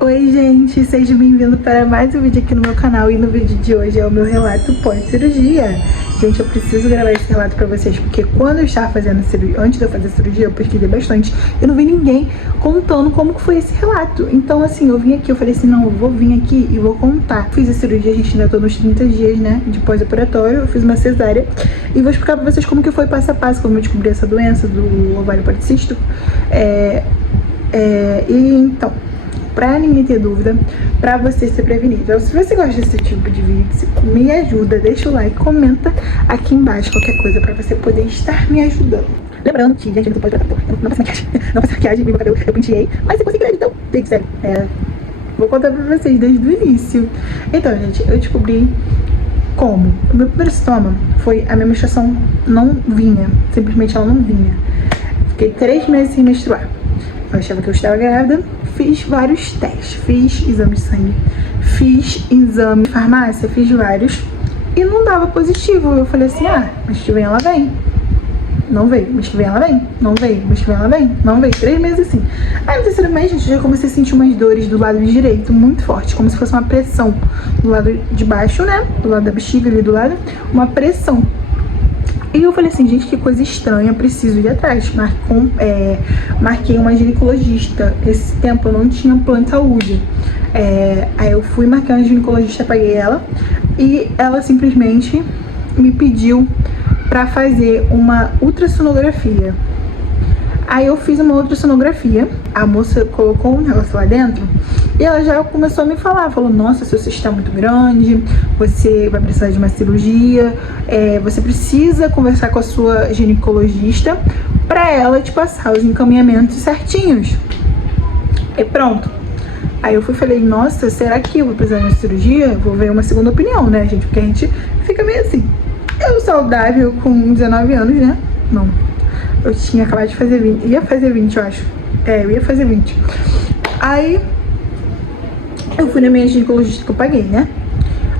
Oi gente, seja bem-vindo para mais um vídeo aqui no meu canal. E no vídeo de hoje é o meu relato pós-cirurgia. Gente, eu preciso gravar esse relato pra vocês, porque quando eu estava fazendo cirurgia, antes de eu fazer a cirurgia, eu pesquisei bastante. Eu não vi ninguém contando como que foi esse relato. Então assim, eu vim aqui, eu falei assim, não, eu vou vir aqui e vou contar. Fiz a cirurgia, a gente ainda tô nos 30 dias, né, de pós-operatório. Eu fiz uma cesárea e vou explicar pra vocês como que foi passo a passo, como eu descobri essa doença do ovário policístico. Então, pra ninguém ter dúvida, pra você se prevenir. Então, se você gosta desse tipo de vídeo, me ajuda, deixa o like, comenta aqui embaixo qualquer coisa pra você poder estar me ajudando. Lembrando que, gente, eu não pode não faço maquiagem, não faço maquiagem, meu cabelo eu penteei, mas eu consegui ver, então, tem que ser. Vou contar pra vocês desde o início. Então, gente, eu descobri como. O meu primeiro sintoma foi a minha menstruação não vinha, simplesmente ela não vinha. Fiquei 3 meses sem menstruar. Eu achava que eu estava grávida, fiz vários testes, fiz exame de sangue, fiz exame de farmácia, fiz vários e não dava positivo. Eu falei assim, mês que vem ela vem, não veio, mês que vem ela vem, não veio, mês que vem ela vem, não veio, 3 meses assim. Aí no terceiro mês, gente, eu já comecei a sentir umas dores do lado direito, muito forte, como se fosse uma pressão do lado de baixo, né, do lado da bexiga ali do lado, uma pressão. E eu falei assim, gente, que coisa estranha, preciso ir atrás. Marquei uma ginecologista. Esse tempo eu não tinha plano de saúde. Aí eu fui marcar uma ginecologista, paguei ela. E ela simplesmente me pediu pra fazer uma ultrassonografia. Aí eu fiz uma ultrassonografia, a moça colocou um negócio lá dentro e ela já começou a me falar, falou, nossa, seu cisto está muito grande, você vai precisar de uma cirurgia, você precisa conversar com a sua ginecologista para ela te passar os encaminhamentos certinhos. E pronto. Aí eu falei, nossa, será que eu vou precisar de uma cirurgia? Vou ver uma segunda opinião, né, gente? Porque a gente fica meio assim. Eu saudável com 19 anos, né? Não. Eu tinha acabado de fazer 20, ia fazer 20, eu acho. Eu ia fazer 20. Aí, eu fui na minha ginecologista que eu paguei, né?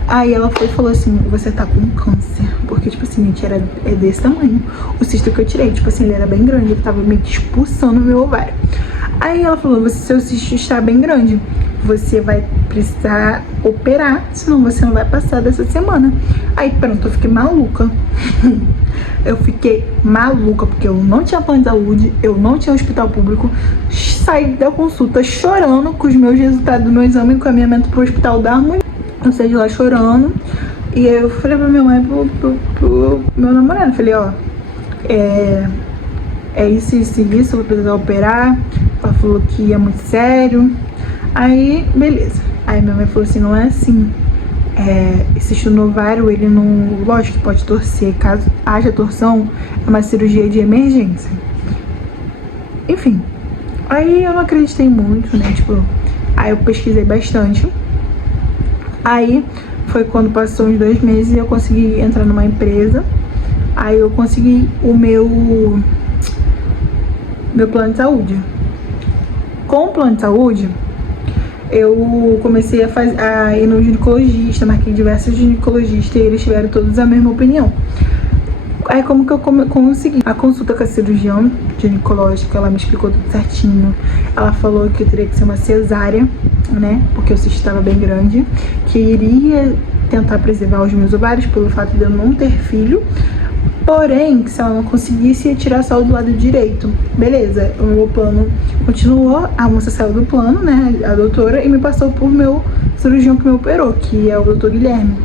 Aí ela foi e falou assim, você tá com câncer. Porque, tipo assim, gente, é desse tamanho. O cisto que eu tirei, tipo assim, ele era bem grande, ele tava meio que expulsando o meu ovário. Aí ela falou, seu cisto está bem grande, você vai precisar operar, senão você não vai passar dessa semana. Aí pronto, eu fiquei maluca. Eu fiquei maluca, porque eu não tinha plano de saúde, eu não tinha hospital público. Saí da consulta chorando com os meus resultados do meu exame, encaminhamento pro hospital da Harmonia. Eu saí de lá chorando. E aí eu falei pra minha mãe, pro meu namorado, falei, ó, isso, eu vou precisar operar. Ela falou que é muito sério. Aí, beleza. Aí minha mãe falou assim, não é assim. Esse cisto no ovário, ele não... Lógico que pode torcer. Caso haja torção, é uma cirurgia de emergência. Enfim. Aí eu não acreditei muito, né? Tipo, aí eu pesquisei bastante. Aí foi quando passou uns 2 meses e eu consegui entrar numa empresa. Aí eu consegui o meu plano de saúde. Com o plano de saúde, eu comecei a ir no ginecologista, marquei diversos ginecologistas e eles tiveram todos a mesma opinião. Aí como que eu consegui? A consulta com a cirurgiã ginecológica, ela me explicou tudo certinho. Ela falou que eu teria que ser uma cesárea, né, porque o cisto estava bem grande, que iria tentar preservar os meus ovários pelo fato de eu não ter filho. Porém, se ela não conseguisse, ia tirar só do lado direito. Beleza, o meu plano continuou, a moça saiu do plano, né, a doutora, e me passou por meu cirurgião que me operou, que é o doutor Guilherme.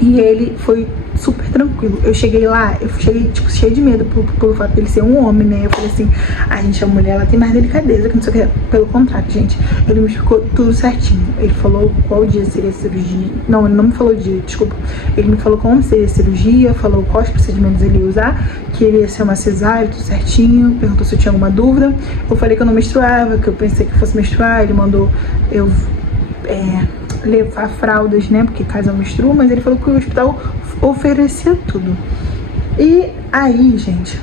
E ele foi super tranquilo. Eu cheguei lá, tipo, cheio de medo pelo fato dele ser um homem, né? Eu falei assim, gente, a mulher, ela tem mais delicadeza, que não sei o que. Pelo contrário, gente, ele me explicou tudo certinho. Ele falou qual dia seria a cirurgia. Não, ele não me falou dia, desculpa. Ele me falou como seria a cirurgia, falou quais procedimentos ele ia usar, que ele ia ser uma cesárea, tudo certinho. Perguntou se eu tinha alguma dúvida. Eu falei que eu não menstruava, que eu pensei que fosse menstruar. Ele mandou eu levar fraldas, né, porque caso eu menstruo, mas ele falou que o hospital oferecia tudo. E aí, gente,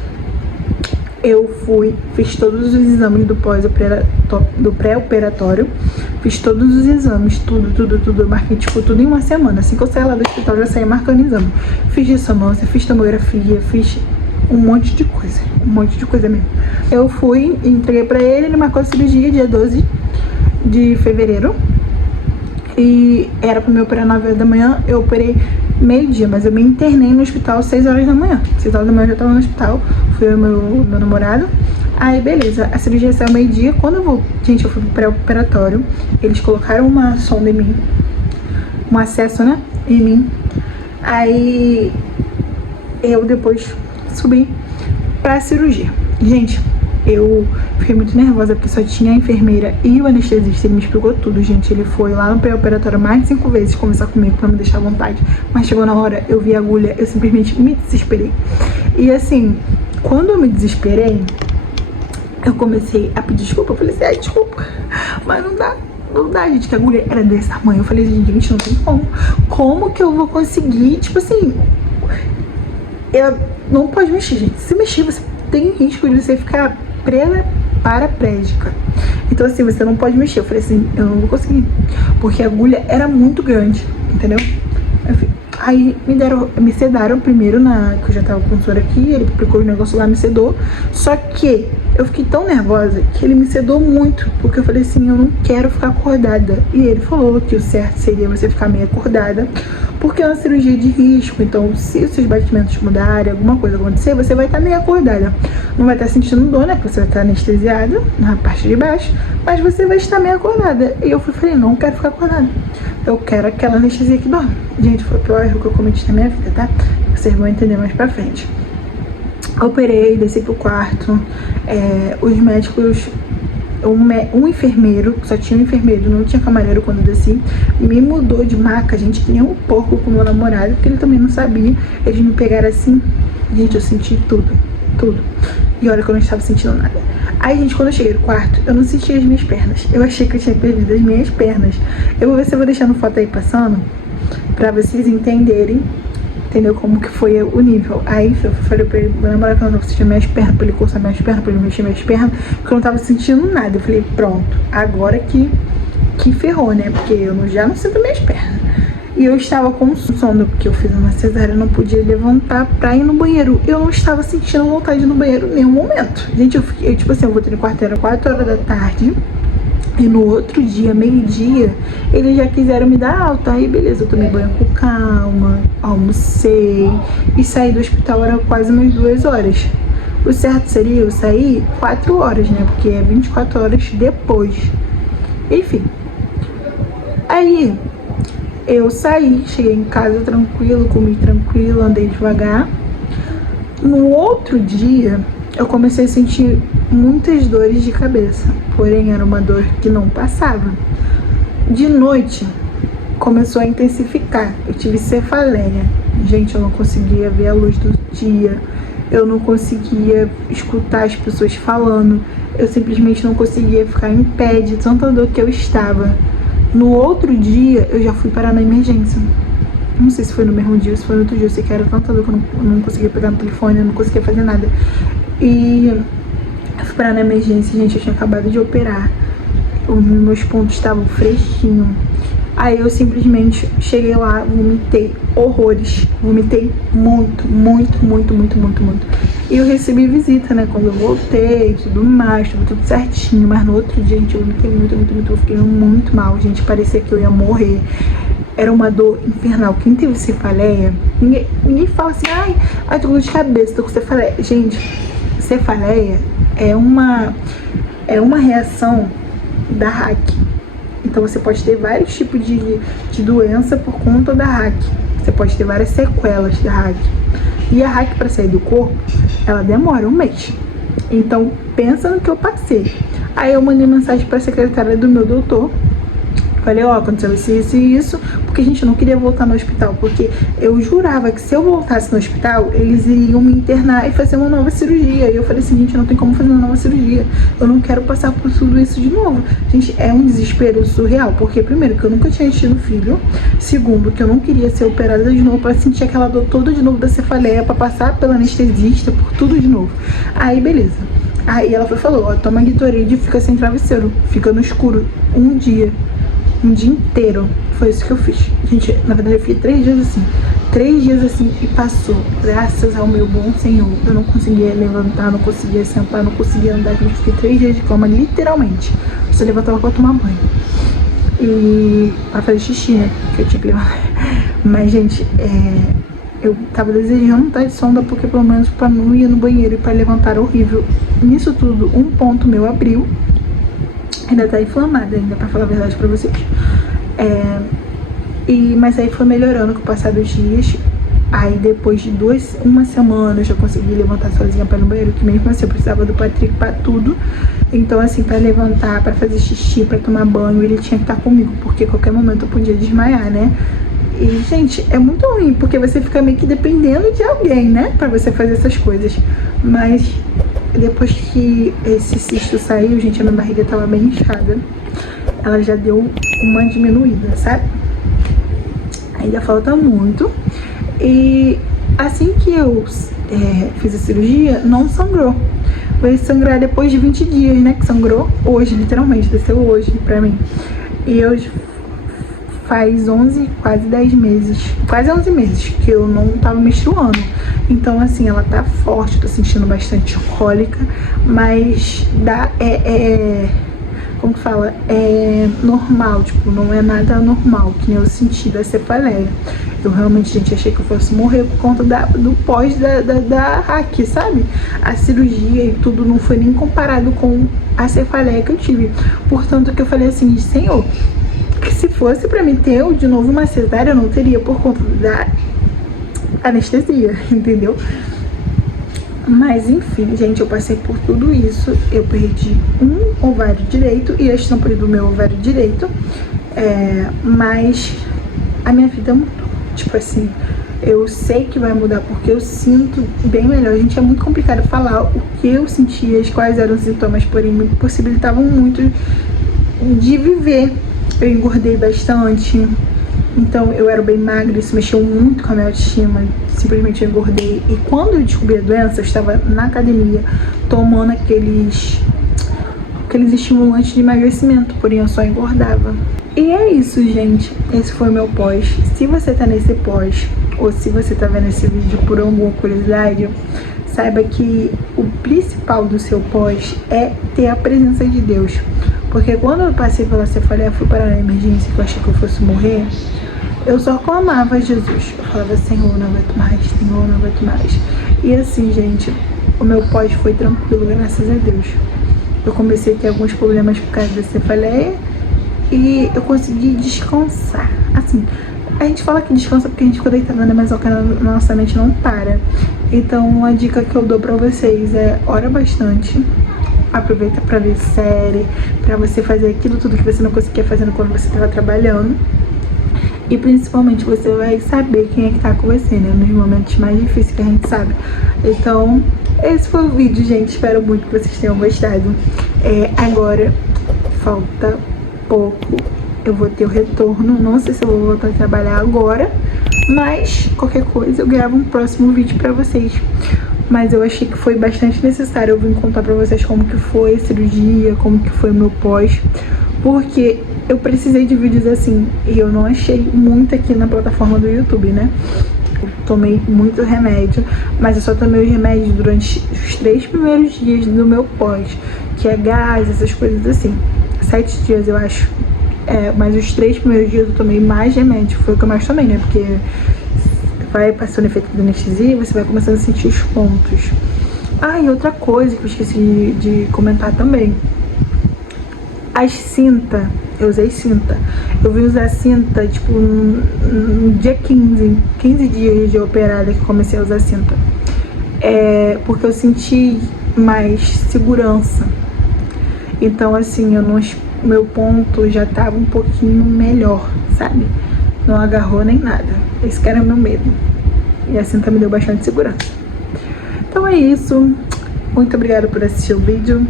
eu fiz todos os exames do pré-operatório, fiz todos os exames, tudo, eu marquei, tipo, tudo em uma semana. Assim que eu saí lá do hospital, já saí marcando exame. Fiz ressonância, fiz tomografia, fiz um monte de coisa mesmo. Eu fui, entreguei pra ele, ele marcou a cirurgia dia 12 de fevereiro. E era pra me operar 9 horas da manhã, eu operei meio-dia, mas eu me internei no hospital 6 horas da manhã. 6 horas da manhã eu já tava no hospital, fui eu e meu namorado. Aí beleza, a cirurgia saiu meio-dia. Quando eu vou, gente, eu fui pro pré-operatório, eles colocaram uma sonda em mim, um acesso, né, em mim. Aí eu depois subi pra cirurgia. Gente, eu fiquei muito nervosa porque só tinha a enfermeira e o anestesista. Ele me explicou tudo, gente. Ele foi lá no pré-operatório mais de 5 vezes conversar comigo pra me deixar à vontade. Mas chegou na hora, eu vi a agulha, eu simplesmente me desesperei. E assim, quando eu me desesperei, eu comecei a pedir desculpa. Eu falei assim, ai, desculpa, mas não dá, gente, que a agulha era desse tamanho. Eu falei, gente, não tem como. Como que eu vou conseguir, tipo assim, ela não pode mexer, gente. Se mexer, você tem risco de você ficar paraplégica. Então assim, você não pode mexer. Eu falei assim, eu não vou conseguir, porque a agulha era muito grande, entendeu? Aí me sedaram primeiro, que eu já tava com o soro aqui, ele aplicou o negócio lá, me sedou. Só que eu fiquei tão nervosa que ele me sedou muito, porque eu falei assim, eu não quero ficar acordada. E ele falou que o certo seria você ficar meio acordada, porque é uma cirurgia de risco. Então, se os seus batimentos mudarem, alguma coisa acontecer, você vai estar meio acordada. Não vai estar sentindo dor, né, porque você vai estar anestesiada na parte de baixo, mas você vai estar meio acordada. E eu falei, não quero ficar acordada. Eu quero aquela anestesia que dorme. Gente, foi o pior erro que eu cometi na minha vida, tá? Vocês vão entender mais pra frente. Operei, desci pro quarto. Os médicos, um enfermeiro, só tinha um enfermeiro, não tinha camareiro quando eu desci, me mudou de maca, gente, que nem um porco com o meu namorado, porque ele também não sabia. Eles me pegaram assim, gente, eu senti tudo. E olha que eu não estava sentindo nada. Aí, gente, quando eu cheguei no quarto, eu não senti as minhas pernas. Eu achei que eu tinha perdido as minhas pernas. Eu vou ver se eu vou deixando foto aí passando, pra vocês entenderem, entendeu, como que foi o nível. Aí eu falei pra ele, meu namorado, que eu não tava sentindo minhas pernas, pra ele coçar minhas pernas, pra ele mexer minhas pernas, porque eu não tava sentindo nada. Eu falei, pronto, agora que ferrou, né, porque eu já não sinto minhas pernas. E eu estava com sono, porque eu fiz uma cesárea, eu não podia levantar pra ir no banheiro. Eu não estava sentindo vontade de ir no banheiro em nenhum momento. Gente, eu tipo assim, eu voltei no quarto, era 4 horas da tarde. E no outro dia, meio-dia, eles já quiseram me dar alta. Aí beleza, eu tomei banho com calma, almocei e saí do hospital, era quase umas 2 horas. O certo seria eu sair 4 horas, né? Porque é 24 horas depois. Enfim. Aí eu saí, cheguei em casa tranquilo, comi tranquilo, andei devagar. No outro dia, eu comecei a sentir muitas dores de cabeça, porém era uma dor que não passava. De noite, começou a intensificar, eu tive cefaleia. Gente, eu não conseguia ver a luz do dia, eu não conseguia escutar as pessoas falando, eu simplesmente não conseguia ficar em pé de tanta dor que eu estava. No outro dia, eu já fui parar na emergência. Não sei se foi no mesmo dia ou se foi no outro dia. Eu sei que era tanta dor que eu não conseguia pegar no telefone, eu não conseguia fazer nada. E eu fui parar na emergência, gente, eu tinha acabado de operar. Os meus pontos estavam fresquinhos. Aí eu simplesmente cheguei lá, vomitei horrores. Vomitei muito. E eu recebi visita, né, quando eu voltei, tudo mais, tudo certinho. Mas no outro dia, gente, eu vomitei muito. Eu fiquei muito mal, gente, parecia que eu ia morrer. Era uma dor infernal. Quem teve cefaleia, ninguém fala assim, ai, tô com dor de cabeça, tô com cefaleia. Gente, cefaleia é uma reação da RAC. Então você pode ter vários tipos de doença por conta da RAC. Você pode ter várias sequelas da RAC. E a RAC, para sair do corpo, ela demora 1 mês. Então pensa no que eu passei. Aí eu mandei mensagem para a secretária do meu doutor. Falei, aconteceu isso e isso, porque a gente não queria voltar no hospital, porque eu jurava que se eu voltasse no hospital, eles iriam me internar e fazer uma nova cirurgia. E eu falei assim, gente, não tem como fazer uma nova cirurgia, eu não quero passar por tudo isso de novo. Gente, é um desespero surreal, porque primeiro, que eu nunca tinha tido filho, segundo, que eu não queria ser operada de novo pra sentir aquela dor toda de novo da cefaleia, pra passar pela anestesista, por tudo de novo. Aí, beleza. Aí ela falou, toma Gatorade e fica sem travesseiro, fica no escuro, um dia inteiro. Foi isso que eu fiz. Gente, na verdade eu fiquei 3 dias assim e passou. Graças ao meu bom Senhor. Eu não conseguia levantar, não conseguia sentar, não conseguia andar. Gente, eu fiquei 3 dias de cama, literalmente. Eu só levantava pra tomar banho. E pra fazer xixi, né? Que eu tinha que levar. Mas, gente, eu tava desejando estar de sonda porque pelo menos pra não ir no banheiro e pra levantar era horrível. Nisso tudo, um ponto meu abriu. Ainda tá inflamada ainda, pra falar a verdade pra vocês. Mas aí foi melhorando com o passar dos dias. Aí depois de uma semana eu já consegui levantar sozinha pra ir no banheiro, que mesmo assim eu precisava do Patrick pra tudo. Então assim, pra levantar, pra fazer xixi, pra tomar banho, ele tinha que estar comigo, porque a qualquer momento eu podia desmaiar, né? E, gente, é muito ruim, porque você fica meio que dependendo de alguém, né? Pra você fazer essas coisas. Mas depois que esse cisto saiu, gente, a minha barriga tava bem inchada. Ela já deu uma diminuída, sabe? Ainda falta muito. E assim que eu fiz a cirurgia, não sangrou. Vai sangrar depois de 20 dias, né? Que sangrou hoje, literalmente, desceu hoje pra mim. E eu faz 11, quase 10 meses, quase 11 meses que eu não tava menstruando. Então, assim, ela tá forte, tô sentindo bastante cólica, mas como que fala? É normal, tipo, não é nada anormal, que nem eu senti da cefaleia. Eu realmente, gente, achei que eu fosse morrer por conta do pós da hack, sabe? A cirurgia e tudo não foi nem comparado com a cefaleia que eu tive. Portanto, que eu falei assim, Senhor, que se fosse pra mim ter de novo uma cesárea, eu não teria por conta da anestesia, entendeu? Mas enfim, gente, eu passei por tudo isso. Eu perdi um ovário direito e a estampa do meu ovário direito. Mas a minha vida mudou. Tipo assim, eu sei que vai mudar porque eu sinto bem melhor. Gente, é muito complicado falar o que eu sentia, quais eram os sintomas, porém me possibilitavam muito de viver. Eu engordei bastante. Então eu era bem magra, isso mexeu muito com a minha autoestima. Simplesmente eu engordei. E quando eu descobri a doença, eu estava na academia tomando aqueles estimulantes de emagrecimento, porém eu só engordava. E é isso, gente. Esse foi o meu pós. Se você tá nesse pós, ou se você tá vendo esse vídeo por alguma curiosidade, saiba que o principal do seu pós é ter a presença de Deus. Porque quando eu passei pela cefaleia, fui parar na emergência, que eu achei que eu fosse morrer, eu só clamava Jesus. Eu falava, Senhor, não aguento mais, Senhor, não aguento mais. E assim, gente, o meu pós foi tranquilo, graças a Deus. Eu comecei a ter alguns problemas por causa da cefaleia e eu consegui descansar. Assim, a gente fala que descansa porque a gente fica deitada, né? Mas a nossa mente não para. Então, a dica que eu dou pra vocês é ora bastante. Aproveita pra ver série, pra você fazer aquilo tudo que você não conseguia fazer quando você estava trabalhando. E principalmente você vai saber quem é que tá com você, né? Nos momentos mais difíceis que a gente sabe. Então, esse foi o vídeo, gente. Espero muito que vocês tenham gostado. Agora, falta pouco. Eu vou ter o retorno. Não sei se eu vou voltar a trabalhar agora, mas qualquer coisa eu gravo um próximo vídeo pra vocês. Mas eu achei que foi bastante necessário eu vim contar pra vocês como que foi a cirurgia, como que foi o meu pós, porque eu precisei de vídeos assim, e eu não achei muito aqui na plataforma do YouTube, né? Eu tomei muito remédio, mas eu só tomei os remédios durante os 3 primeiros dias do meu pós, que é gás, essas coisas assim. 7 dias, eu acho. Mas os 3 primeiros dias eu tomei mais remédio, foi o que eu mais tomei, né? Porque vai passando o efeito da anestesia e você vai começando a sentir os pontos. E outra coisa que eu esqueci de comentar também. As cintas, eu usei cinta. Eu vim usar cinta, tipo, no dia 15 dias de operada que comecei a usar cinta. Porque eu senti mais segurança. Então, assim, meu ponto já tava um pouquinho melhor, sabe? Não agarrou nem nada. Esse que era meu medo. E a cinta me deu bastante segurança. Então é isso. Muito obrigada por assistir o vídeo.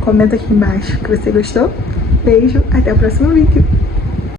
Comenta aqui embaixo que você gostou. Beijo, até o próximo vídeo.